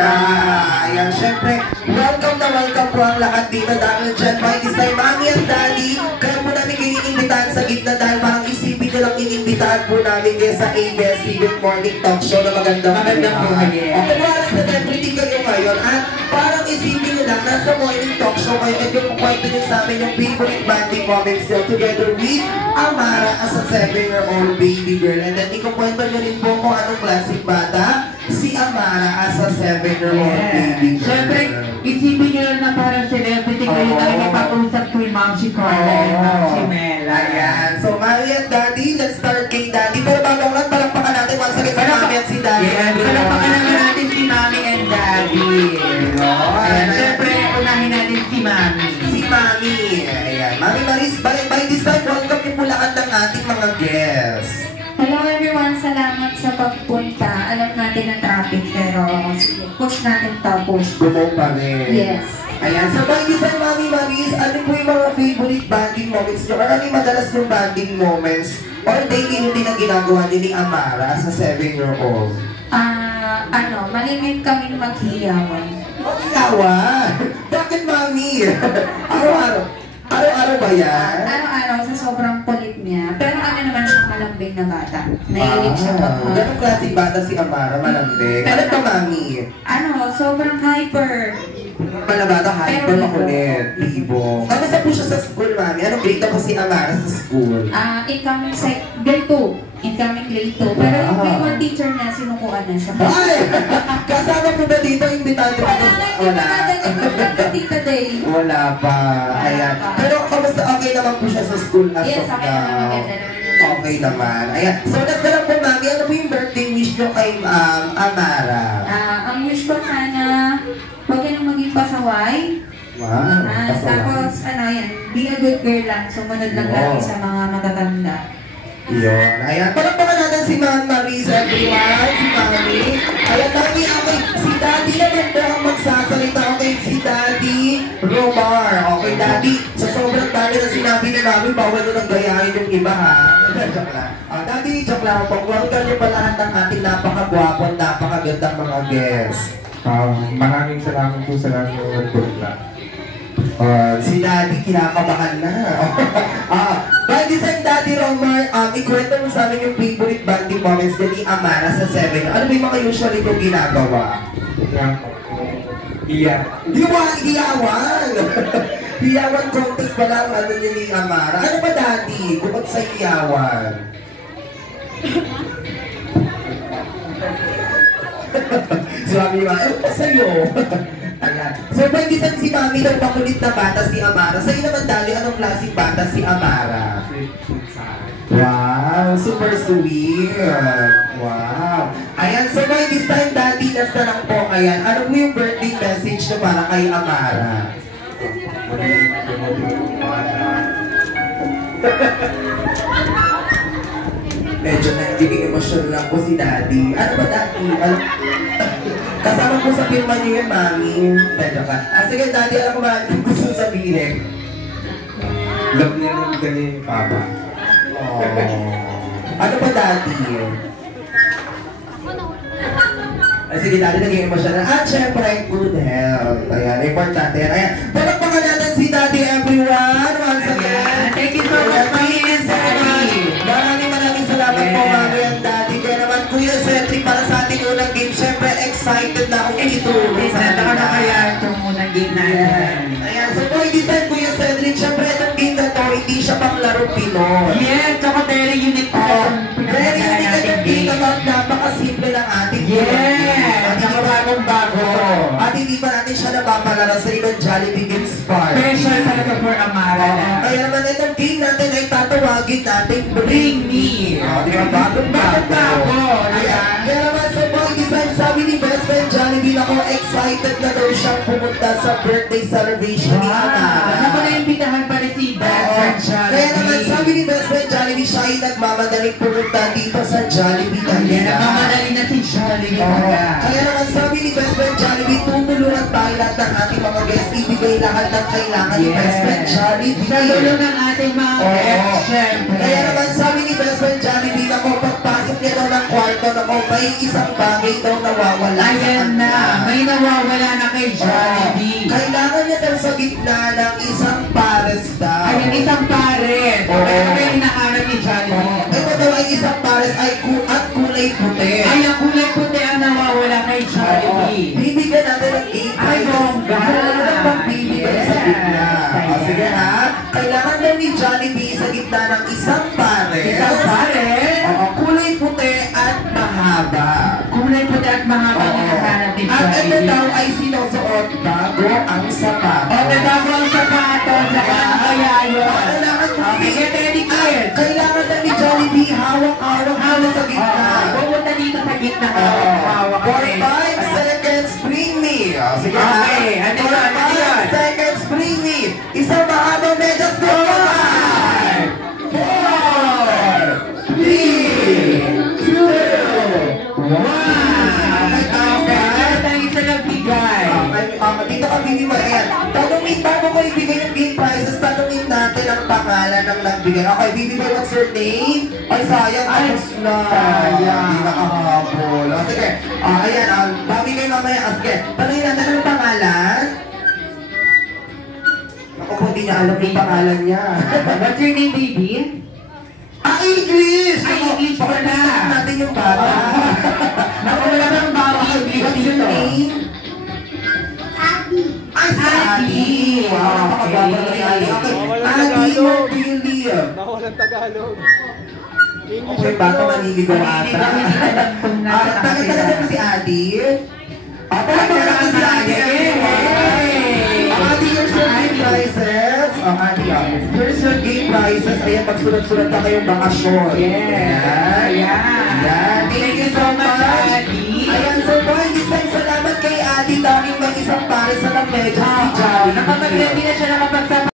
Ayan, syempre, welcome na welcome po ang lahat dito dahil dyan, by this time, Mami and Daddy, kaya po namin kayo inimbitahan sa gitna dahil parang isipin nyo lang inimbitahan po namin kayo sa ABS-CBN Morning Talk Show na magandang po ngayon. At wala celebrity kayo ngayon at parang isipin nyo lang, nasa Morning Talk Show kayo at yung kwento nyo sa amin yung favorite bonding moments nyo together with Amara as a 7-year-old baby girl. And then ikukwento nyo rin po kung anong klaseng bata si Amara as a 7-year-old baby girl. Siyempre, isipin nyo lang na parang celebrity kayo na ipag-usap ko yung Ma'am si Carla and Ma'am si Mela. Ayan. So, Mami at Daddy, let's start kay Daddy. Pero bago lang, palakpakan natin once again si Mami at si Daddy. Yes, palakpakan naman natin si Mami and Daddy. Ayan, siyempre, unahin natin si Mami. Si Mami. Ayan. Mami Maris, by this time, welcome yung pulakan ng ating mga guests. Hello everyone, salamat sa pagpunta. Alam natin ang traffic pero sige, push natin tapos. Gumaw pa rin. Yes. Ayan, so by this time, Mami Maris, ano po yung mga favorite banding moments nyo? Ano yung madalas yung banding moments or daily routine na ginagawa ni Amara sa 7-year-old? Malimit kaming maghiyawan. Maghiyawan? Bakit, Mami? Araw-araw? Araw-araw ba yan? Araw-araw sa sobrang kulit niya. Pero naman siyang malambing na bata. Nahilig siya pag- Ganong klaseng bata si Amara, malambing. Ano pa, Mami? Sobrang hyper. Malabata, hyper, makulit, libo. Kamusta po siya sa school, Mami? Anong grade na po si Amara sa school? Incoming grade 2. Incoming grade 2. Pero yung grade 1 teacher niya, sinukuan na siya. Ay! Kasama po ba dito yung bitante pa? Wala. Tita Day. Wala pa. Ayan. Pero kamusta okay naman po siya sa school as Yes, of okay naman. now? Maganda naman. Okay naman. Ayan. So, nagkaroon po, Mami, ano po yung birthday wish nyo kay Amara? Ang wish ko sana, huwag ka nang maging pasaway. Wow. Tapos, be a good girl lang. Sumunod lang lagi sa mga matatanda. Yun. Ayan. Palakpakan natin si Ma'am Maris, everyone. Si Mami. Ayan, Mami, okay. Si Daddy naman po ang magsasalita. Okay, si Daddy Romar. Okay, Daddy. Sa sobrang dami na sinabi ni Mami, bawal na nang gayahin yung iba, ha? Joke lang. Daddy, joke lang. Pag-welcome niyo pa lahat ng ating napakagwapo at napakagandang mga guests. Maraming salamat po sa lahat ng nagpunta. Si Daddy, kinakabahan na. By this time, Daddy Romar, ikwento mo sa amin yung favorite banding moments na ni Amara sa 7. Ano ba yung mga usually yung ginagawa? Iyak. Hiyawan! Hiyawan contest pa lang ano ni Amara. Ano ba, Daddy? Bukod sa hiyawan. Sabi niya, ewan pa sa'yo. Ayan. So, by this time, si Mami daw makulit na bata si Amara. Sa'yo naman, Dali, anong klaseng bata si Amara? Wow, super sweet. Wow. Ayan, so by this time, Daddy, last na lang po. Ayan, ano po yung birthday message na para kay Amara? Medyo nagiging emotional lang po si Daddy. Ano ba, Daddy? Kasama po sa firma niyo yung Mami. Medyo ka. Sige, Daddy, alam ko ba yung gusto sabihin? Love niya nung ganyan yung papa. Ano pa, Daddy? Sige, Daddy, naging emotional. At syempre, good health. Ayan, importante yan. Ayan, palakpakan natin si Daddy, everyone. Once again. Thank you so much, Mami and Daddy. Maraming salamat po, Mami and Daddy. Kaya naman, Kuya Cedric, para sa ating unang game, syempre, excited na akong itulong sa Ako na kaya itong unang game natin. Ayan, so boy, this time, Kuya Cedric, syempre, itong game na to, hindi siya pang laro Pinoy. Yes, tsaka very unique po. Very unique itong game na to, napakasimple ng ating Yes, At tsaka bagong-bago. At hindi pa natin siya napapalala sa ibang Jollibee Games Park. Special talaga for Amara. Kaya naman itong game natin ay tatawagin natin Bring Me. Di ba? Bagong-bago. Ayan. Kaya naman sa boy design, sabi ni Best Friend Jollibee ako excited na daw siyang pumunta sa birthday celebration ni Amara. Ano ba na-imbitahan pa rin si Best Friend Jollibee? Kaya naman sabi ni Best Friend Jollibee, siya ay nagmamadaling pumunta dito sa Jollibee na Yan, nagmamadali na si Jollibee. Kaya naman sabi ni Best Friend Jollibee, tutulungan tayo lahat ng ating mga guests, ibigay lahat ng kailangan ni Best Friend Jollibee. Sa dulo ng ating mga guests, syempre. Kaya naman sabi ni Best Friend Jollibee, ako pagpasok niya daw ng kwarto, may isang bagay daw nawawala. Ayan na, may nawawala na kay Jollibee. Kailangan niya daw sa gitna ng isang pares daw. Ayan, isang pares. Oo. Ano ba yung hinahanap ni Jollibee? Ito daw ay isang pares ay at kulay puti. Ay, ang kulay puti ang nawawala kay Jollibee. Bibigyan natin ng 8 Ay, bongga. Ano nang pagbibigyan sa gitna? O, sige ha. Kailangan daw ni Jollibee sa gitna ng isang pares. Isang pares? Oo, kulay puti at mahaba. Kulay puti at mahaba ang hinahanap ni At ito Jollibee. daw ay sinusuot bago ang sapatos. O, bago ang sapatos, saka ang kaya yun. Kailangan mo Okay, get ready, kids. Kailangan na ni Jollibee hawak-hawak sa gitna. Pumunta dito sa gitna. Hawak For kami. 5 seconds, bring me. O, sige ha. Okay, ano For yun, ano yun? 5 seconds, bring me. Isang mahabang medyas ko. 5, 4, 3, 2, 1. Okay, meron tayong isa nagbigay. Dito ka bibigay. Ayan. Bago ko ibigay yung game prizes, tanungin natin ang pangalan ng nagbigay. Okay, bibigay what's your name? Ay, sayang. Tapos na. sayang. Hindi nakahabol. O, sige. Ayan, babigay mamaya. Sige, tanungin natin ang pangalan. Ako po, hindi niya alam yung pangalan niya. What's your name, baby? English! Ay, English Baka pala. gusto natin yung bata. Naku, wala bang bawi English What's your dito? name? Ay, si Adi! Wow, napakababa na ni Adi. Okay, Adi, where do you live? Nawalan Tagalog. Ako yung bata maniligaw ata. Nakita na ba si Adi? Talaga na si Adi! Adi, here's your game prizes. Adi, here's your game prizes. Ayan, magsulat-sulat na kayong bakasyon. Yeah. Yan. Thank you so much, Adi. Ayan, so boy, this time salamat kay Adi. Daming may isang pares sa ng medyo si Jollibee. Nakapag-ready na siya nakapagsabi.